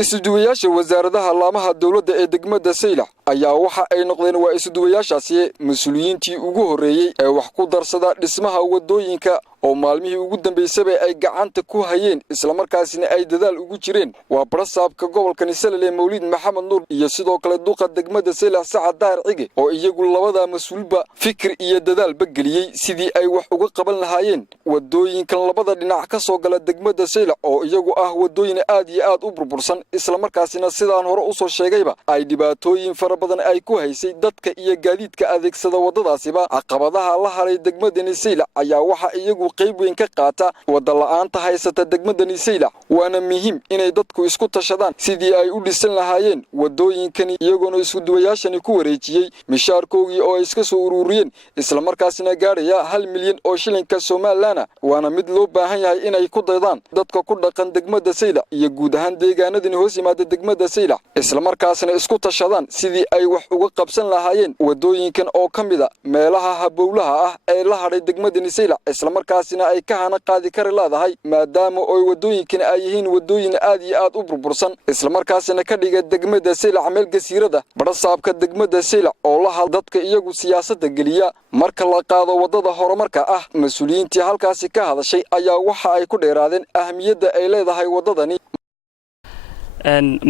isuduwayaasha wasaaradaha laamaha dawladda ee degmada Saylac ayaa waxa ay noqdeen waa isuduwayaashaasi mas'uuliyiintii ugu horeeyay ee wax ku darsada dhismaha wadooyinka oo maalmihii ugu dambeysay ay gacanta ku hayeen isla markaasina ay dadaal ugu jireen waa barasaabka gobolka Saalale Mawlid Maxamed Nuur iyo sidoo kale duqa degmada Saylac Saacad Daar Cige oo iyagu labada mas'uulba fikir iyo dadaal bageliyay sidii ay wax uga qaban lahaayeen wadooyinkan labada dhinac ka soo gala degmada Saylac oo iyagu ah wadooyin aad iyo aad u burbursan isla markaasina sidaan hore u soo sheegayba ay dhibaatooyin fara badan ay ku haysay dadka iyo gaadiidka adeegsada wadadaasiba caqabadaha la haray degmada Saylac ayaa waxa iyagu qayb weyn ka qaata wada la'aanta haysata degmada Saylac waana muhiim inay dadku isku tashadaan sidii ay u dhisan lahaayeen wadooyinkan iyagoo isuduwayaashani ku wareejiyay mishaarkoogii oo ay iska soo ururiyeen isla markaasina gaaraya 1 milyan oo shilinka Soomaaliland waana mid loo baahan yahay inay ku daydaan dadka ku dhaqan degmada Saylac iyo guud ahaan deegaanadani hoos yimaada degmada Saylac isla markaasina isku tashadaan sidii ay wax uga qabsan lahaayeen wadooyinkan oo kamida meelaha habowlaha ah ee la haray degmada Saylac isla markaasina ay ka hana qaadi kar leedahay maadaama ay wadooyinkan ay yihiin wadooyin aad iyo aad u burbursan isla markaasina ka dhiga degmada Saylac meel gasiirada barasaabka degmada Saylac oo la hal dadka iyagu siyaasadda galiya marka la qaado wadada horumarka ah mas'uuliyiintii halkaasi ka hadashay ayaa waxa ay ku dheeraadeen ahmiyadda ay leedahay wadadani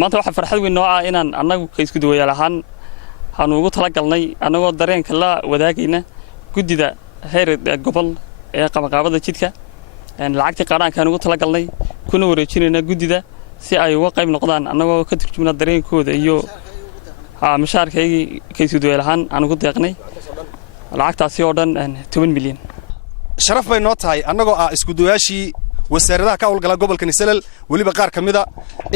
maanta waxa farxad weyn noo ah inaan anagu ka isku duwayaal ahaan aan ugu tala galnay anagoo dareenka la wadaagayna gudida heer gobol ee qabaqabada jidka lacagtii qaranka aan ugu tala galnay kuna wareejinayna gudida si ay uga qayb noqdaan anagoo ka turjumna dareenkooda iyo mishaarkayga ka isku duwayaal ahaan aan ugu deeqnay lacagtaasi oo dhan 10 milyan sharaf bay noo tahay anagoo isku duwayaashii wasaaradaha ka howlgala gobolka Saalale waliba qaar kamida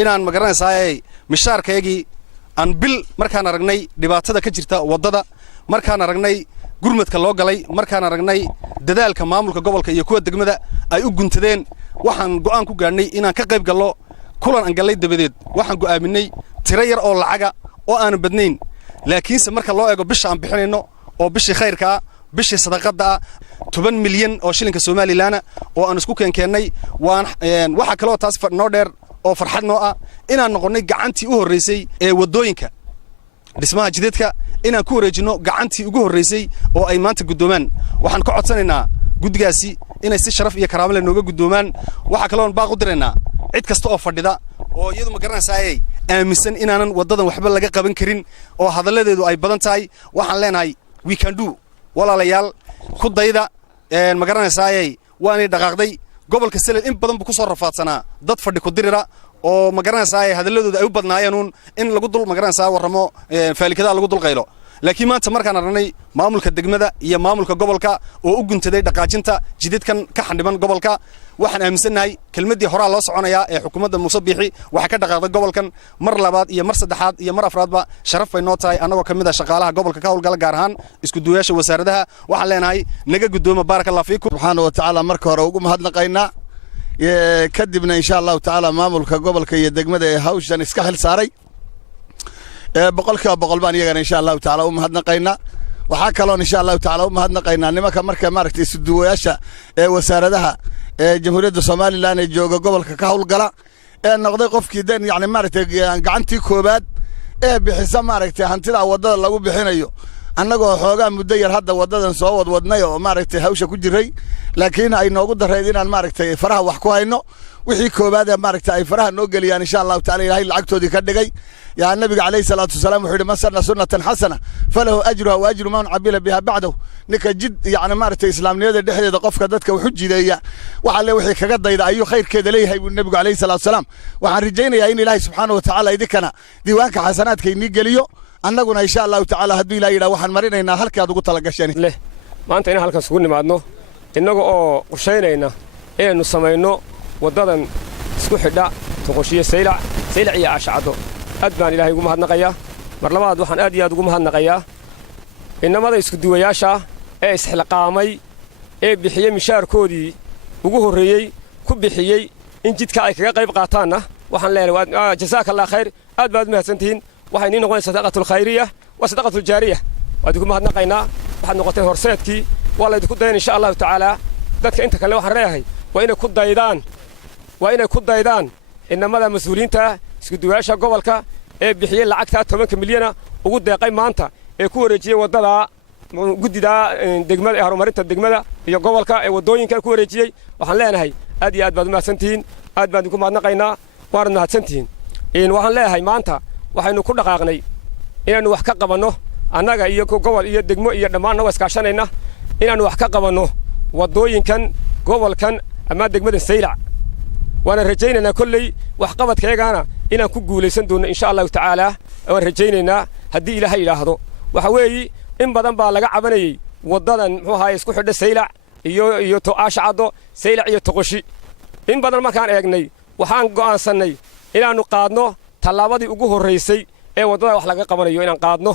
inaan magaranaysaay mishaarkaygii aan bil markaan aragnay dhibaatada ka jirta wadada markaan aragnay gurmadka loo galay markaan aragnay dadaalka maamulka gobolka iyo kuwa degmada ay u guntadeen waxaan go'aan ku gaarnay inaan ka qayb galo kulan aan galay dabadeed waxaan go'aaminay tiro yar oo lacaga oo aan badnayn laakiinse marka loo eego bisha aan bixinayno oo bishii khayrka bishii sadaqada 10 milyan oo shilinka Soomaaliland oo aan isku keenay waxa kale oo taas noo dheer oo farxad noo ah inaan noqonay gacantii u horeysay ee wadooyinka dhismaha jidadka inaan ku wareejino gacantii ugu horeysay oo ay maanta gudoomaan waxaan ka codsanaynaa gudigaasi inay si sharaf iyo karaamo leh nooga gudoomaan waxa kale oo baaq u direynaa cid kasta oo fadhida oo iyadu ma garanaysaay aaminsan inaanan wadadan waxba laga qaban karin oo hadaladeedu ay badan tahay waxaan leenahay we can do walaalayaal ku dayda ma garanaysaay waanay dhaqaaqday gobolka Saalale in badan buu ku soo rafaadsanaa dad fadhi ku dirira oo ma garanaysaay hadaladooda ay u badnaayeen in lagu dul ma garanaysaa waramo faalikada lagu dul qaylo laakiin maanta markaan aragnay maamulka degmada iyo maamulka gobolka oo u guntaday dhaqaajinta jidadkan ka xandhiban gobolka waxaan aaminsanahay kelmadii hore loo soconaya ee xukuumadda Muuse Biixi waxa ka dhaqaaqday gobolkan mar labaad iyo mar saddexaad iyo mar afraadba sharaf bay noo tahay anagoo kamid ah shaqaalaha gobolka ka howlgala gaar ahaan isku duwayaasha wasaaradaha waxaan leenahay naga gudoomo barakallahu fiikum subhanahu wa ta'ala marka hore ugu mahadnaqaynaa kadibna insha Allah ta'ala maamulka gobolka iyo degmada ee hawshan iska xil saaray boqolkiiba boqol baan iyagana insha Allah ta'ala u mahadnaqaynaa waxa kale oo insha Allah ta'ala u mahadnaqaynaa nimanka marka maaragtay isku duwayaasha ee wasaaradaha jamhuuriyadda Soomaaliland ee jooga gobolka ka howlgala ee noqday qofkii dan yani maaragtay gacantii koobaad ee bixisa maaragtay hantida wadada lagu bixinayo annagoo xoogaa muddo yar hadda wadadan soo wadnay oo maaragtay hawsha ku jiray laakiin ay noogu dareed inaan maaragtay faraha wax ku hayno wixii koobaad ee maaragtay ay faraha noo galiyaan insha Allah ta'ala ilaahay lacagtoodii ka dhigay yaa nabiga kaleey salaatu wasalaam wuxuu yiri masana sunnatan hasana falahu ajruha wa ajru man abila biha ba'dahu ninka jid yani maaragtay islaamnimada dhexdeeda qofka dadka wuxuu jideeyaa waxa le wixii kaga dayda ayuu khayrkeeda leeyahay nabiga kaleey salaatu wasalaam waxaan rajaynayaa in ilaahay subhanahu wa ta'ala idikana diiwaanka xasanaadka inii geliyo annaguna insha Allah ta'ala haddii ilaahay yiraahdo waxaan marinaynaa halkaad ugu tala gasheen maanta in halkan sugu nimaadno inaga oo qorsheynayna inaynu sameeyno wadadan isku xidha toqoshiye Saylac iyo Ashcado aad baan ilaahay ugu mahadnaqayaa mar labaad waxaan aad iyo aad ugu mahadnaqayaa inamada isku duwayaasha ee isxilqaamay ee bixiyay mishaarkoodii ugu horeeyay ku bixiyay in jidka ay kaga qayb qaataanna waxaan leenahay jazaakallahu khayr aad baad mahadsantihiin waxay noqonaysaa sadaqatul khayriyah wa sadaqatul jaariyah waad ugu mahadnaqaynaa waxaad noqotay horseedkii waa la idinku dayn insha Allah ta'ala dadka inta kale waxaan leeyahay waa inay ku daydaan inamada mas'uuliyiinta iskuduwayaasha gobolka ee bixiyey lacagtaa 10 milyan ugu deeqay maanta ee ku wareejiyey waddada guddida degmada ee horumarinta degmada iyo gobolka ee waddooyinka ku wareejiyey waxaan leenahay aad iyo aad baad mahadsantihiin aad baan idinku mahadnaqaynaa waad mahadsantihiin waxaan leeyahay maanta waxaynu ku dhaqaaqnay inaanu wax ka qabanno annaga iyo gobol iyo degmo iyo dhammaan naga iskaashanayna inaanu wax ka qabanno waddooyinkan gobolkan ama degmada Saylac waana rajaynaynaa kulley wax qabadkeegana inaan ku guulaysan doono insha Allah ta'ala waan rajaynaynaa haddii Ilaahay yiraahdo waxa weeyi in badan baa laga cabanayay waddadan muxuu ahaa isku xidha Saylac iyo Ashcado Saylac iyo Toqoshi in badan markaan eegnay waxaan go'aansanay inaanu qaadno tallaabadii ugu horeysay ee waddada wax laga qabanayo inaan qaadno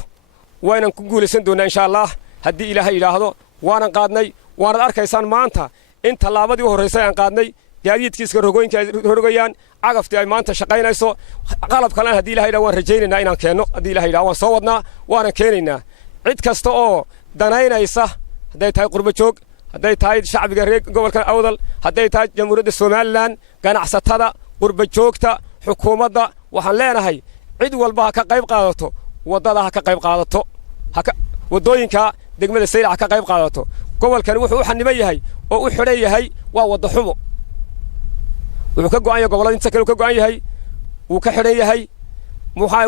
waana ku guulaysan doonaa insha Allah haddii Ilaahay yiraahdo waanan qaadnay waana arkaysaan maanta in tallaabadii ugu horeysay aan qaadnay gaadiidkiiska rogayaan cagaftii ay maanta shaqaynayso qalab kale haddii Ilaahay yiraahdo waan rajaynaynaa inaan keenno haddii Ilaahay yiraahdo waan soo wadnaa waanan keenaynaa cid kasta oo danaynaysa hadday tahay qurbo joog hadday tahay shacbiga reer gobolka Awdal hadday tahay jamhuuriyadda Soomaaliland ganacsatada qurbo joogta xukuumadda waxaan leenahay cid walba ka qayb qaadato waddada ka qayb qaadato waddooyinka degmada Saylac ka qayb qaadato gobolkan wuxuu u xaniban yahay oo u xidhan yahay waa waddo xumo wuxuu ka go'an yahay gobolada inta kale ka go'an yahay wuu ka xidhan yahay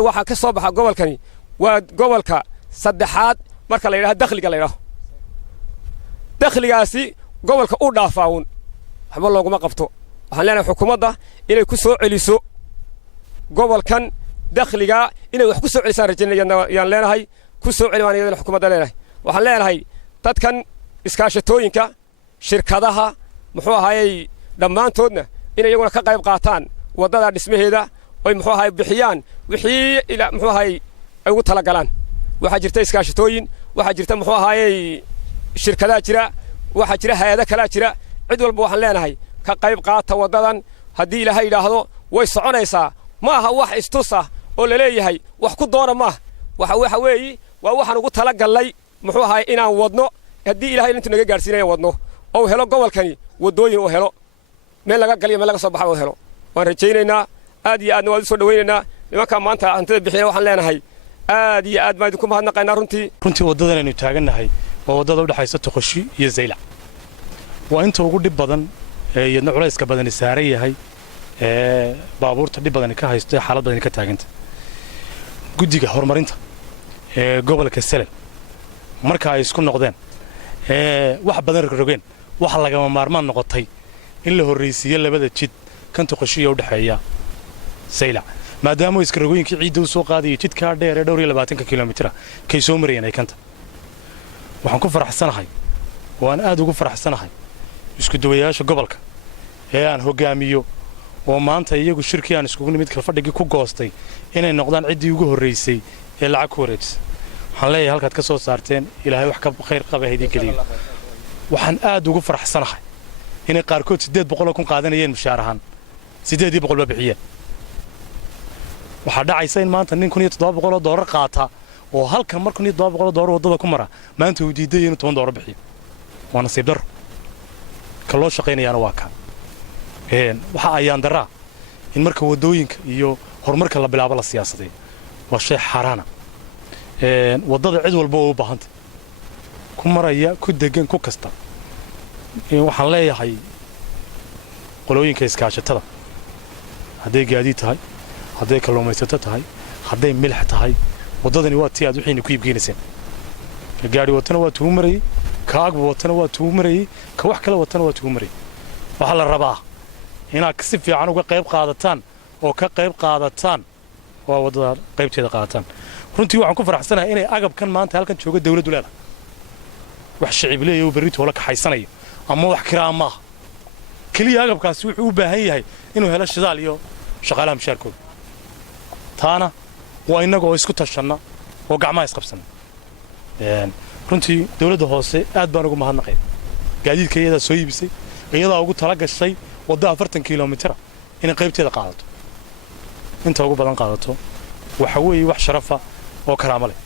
waxa ka soo baxa gobolkani waa gobolka saddexaad marka la yiraahdo dakhliga la yiraahdo dakhligaasi gobolka u dhaafaawun waxba looguma qabto waxaan leenahay xukuumadda inay ku soo celiso gobolkan dakhliga inay wax ku soo celisaan rajaynayaan leenahay ku soo celiyaan iyadana xukuumadda leenahay waxaan leenahay dadkan iskaashatooyinka shirkadaha muxuu ahaayay dhammaantoodna inay iyaguna ka qayb qaataan waddada dhismaheeda oo muxuu ahaayay bixiyaan wixii ila muxuu ahaayay ay ugu tala galaan waxa jirta iskaashatooyin waxa jirta muxuu ahaayay shirkadaha jira waxa jira hay'ado kala jira cid walba waxaan leenahay ka qayb qaata wadadan haddii Ilaahay yiraahdo way soconaysaa ma aha wax istusa oo la leeyahay wax ku doona ma waxa weeyi waa waxaan ugu tala galay muxuu ahaay inaan wadno haddii Ilaahay inta naga gaarsiinayo wadno oo helo gobolkani wadooyin oo helo meel laga galiyo meel laga soo baxo oo helo waan rajaynaynaa aad iyo aadna waan soo dhaweynaynaa nimanka maanta hantada bixiya waxaan leenahay aad iyo aad baan idinku mahadnaqaynaa runtii waddadan aynu taagannahay waa waddada u dhaxaysa Toqoshi iyo Saylac waa inta ugu dhib badan ee culayska badan saaran yahay baabuurta dhib badan ka haysto xaalad badan ka taaganta guddiga horumarinta ee gobolka Saylac marka ay isku noqdeen wax badan rogeen waxa laga maarmaan noqotay in la horeysiyo labada jid kan Toqoshi u dhaxeeya Saylac maadaama iska rogooyinkii ciidda u soo qaadayay jidka dheer ee 20 kilomitir kay soo marayeen ay kanta waxaan ku faraxsanahay waan aad ugu faraxsanahay isku duwayaasha gobolka ee aan hogaamiyo oo maanta iyagu shirkii aan isku nimid kala fadhigi ku goostay inay noqdaan ciidii ugu horeysay ee lacag ku wareejisay waxaan leeyahay halkaad ka soo saarteen Ilaahay wax ka khayr qaba haydii kaliya waxaan aad ugu faraxsanahay inay qaarkood 800 kun qaadanayeen mushaar ahaan 800 ba bixiyeen waxa dhacaysa in maanta nin $700 qaata oo halkan markuu $700 wadada ku mara maanta uu diiday inuu $10 bixiyo waa nasiib dar ka loo shaqeynayana waa ka waxa ayaan daraa in marka wadooyinka iyo horumarka la bilaabo la siyaasaday waa shay xaraana wadada cid walba oo u baahanta ku maraya ku degan ku kasta waxaan leeyahay qolooyinka iskaashatada hadday gaadiid tahay hadday kalluumaysato tahay hadday milix tahay wadadani waa tii aad wixii ku iibgeynaysan gaari watana waa tuu maray ka ag watana waa tuu maray ka wax kale watana waa tuu maray waxa la rabaa inaad si fiican uga qayb qaadataan oo ka qayb qaadataan waa wadada qaybteeda qaadataan runtii waxaan ku faraxsanahay inay agabkan maanta halkan jooga dawladdu leedahay wax shacib leeyahay oo berrito la kaxaysanayo ama wax kiraama kaliya agabkaasi wuxuu u baahan yahay inuu helo shidaal iyo shaqaalaha mushaarkooda taana waa inagoo isku tashanna oo gacmaha isqabsanna runtii dawladda hoose aad baan ugu mahadnaqay gaadiidka iyada soo iibisay iyada ugu tala gashay wadda 40 kilomitir inay qaybteeda qaadato inta ugu badan qaadato waxa weeye wax sharafa oo karaamo leh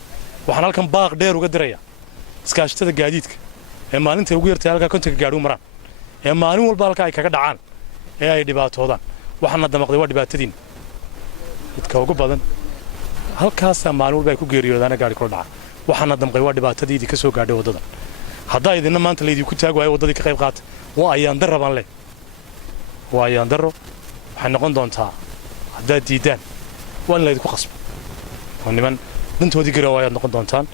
waxaan halkan baaq dheer uga diraya iskaashatada gaadiidka ee maalinta ugu yartay halka kontonka gaadhi u maraan ee maalin walba halka ay kaga dhacaan ee ay dhibaatoodaan waxaana damaqday waa dhibaatadiin midka ugu badan halkaasa maalin walba ay ku geeriyoodaan gaari kula dhaca waxaana damqay waa dhibaatadiidii ka soo gaadhay waddadan haddaa idinna maanta laydinku taag waayo waddadii ka qayb qaata waa ayaan darra baan leh waa ayaan darro waxay noqon doontaa haddaad diiddaan waa in laydinku qasbo oo niman dantoodii garow ayaad noqon doontaan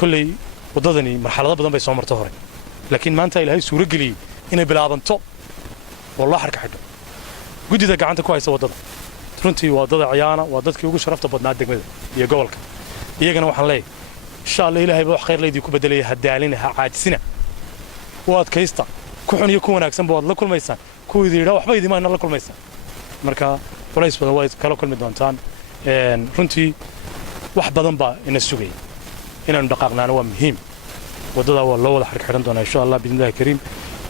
kolley waddadani marxalado badan bay soo marto hore laakiin maanta ilaahay suuro geliyey inay bilaabanto oo loo xarka xidho guddida gacanta ku haysa waddada runtii waa waddada ciyaana waa dadkii ugu sharafta badnaa degmada iyo gobolka iyagana waxaan leeyahay insha allah ilaahay baa wax khayr laydii ku bedelaya ha daalina ha caajisina u adkaysta ku xun iyo ku wanaagsan baad la kulmaysaan kuwii yidhaa waxba idimaana la kulmaysaan marka culays badan waa kala kulmi doontaan runtii wax badan baa ina sugaya inaanu dhaqaaqnaana waa muhiim waddada waa loo wada xarka xidhan doonaa insha allah biidnillahi kariim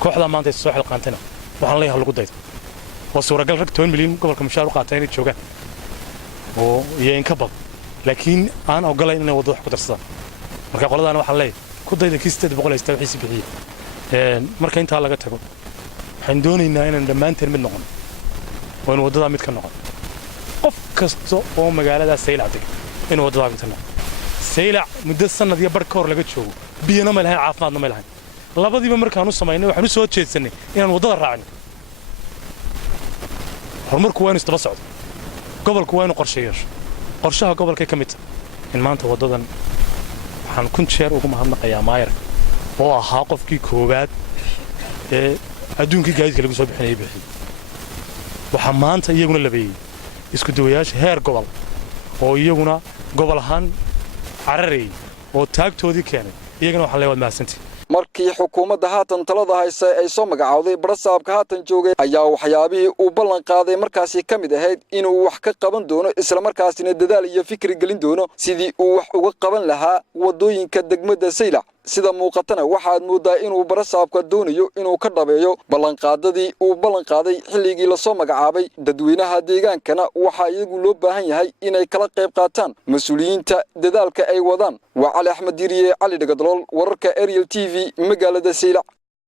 kooxda maanta soo xilqaantana waxaan leeyahay lagu daydo waa suuragal rag 10 milyan gobolka mushaar u qaatay inay joogaan oo iyo in ka badan laakiin aan ogolayn inay waddada wax ku darsadaan marka qoladaana waxaan leeyahay ku dayda kiisteed boqolaysta wixii bixiyay marka intaa laga tago waxaan doonaynaa inaan dhammaanteen mid noqon oo in waddada mid ka noqon qof kasta oo magaalada Saylac degan in waddada mid ka noqon Saylac muddo sanad iyo bar ka hor laga joogo biyana ma lahayn caafimaadna ma lahayn labadiiba markaan u samaynay waxaan u soo jeedsanay inaan waddada raacno horumarku waa inuu isdaba socdo gobolku waa inuu qorshe yeesho qorshaha gobolka ka mid in maanta waddadan waxaan kun jeer ugu mahadnaqayaa maayarka oo ahaa qofkii koowaad ee adduunkii gaadiidka lagu soo bixinayay bixiyay waxaa maanta iyaguna labeeyey isku dawayaasha heer gobol oo iyaguna gobol ahaan cararayay oo taagtoodii keenay iyagana waxaan leeyahay mahadsantii markii xukuumadda haatan talada haysa ay soo magacaawday barasaabka haatan joogay ayaa waxyaabihii uu ballan qaaday markaasi ka mid ahayd inuu wax ka qaban doono isla markaasina dadaal iyo fikri gelin doono sidii uu wax uga qaban lahaa waddooyinka degmada Saylac sida muuqatana waxaad moodaa inuu barasaabka doonayo inuu ka dhabeeyo ballanqaadadii uu ballan qaaday xilligii la soo magacaabay dadweynaha deegaankana waxa iyagu loo baahan yahay inay kala qayb qaataan mas'uuliyiinta dadaalka ay wadaan waa Cali Axmed Diiriye Cali Dhagadlool wararka Ariel TV magaalada Saylac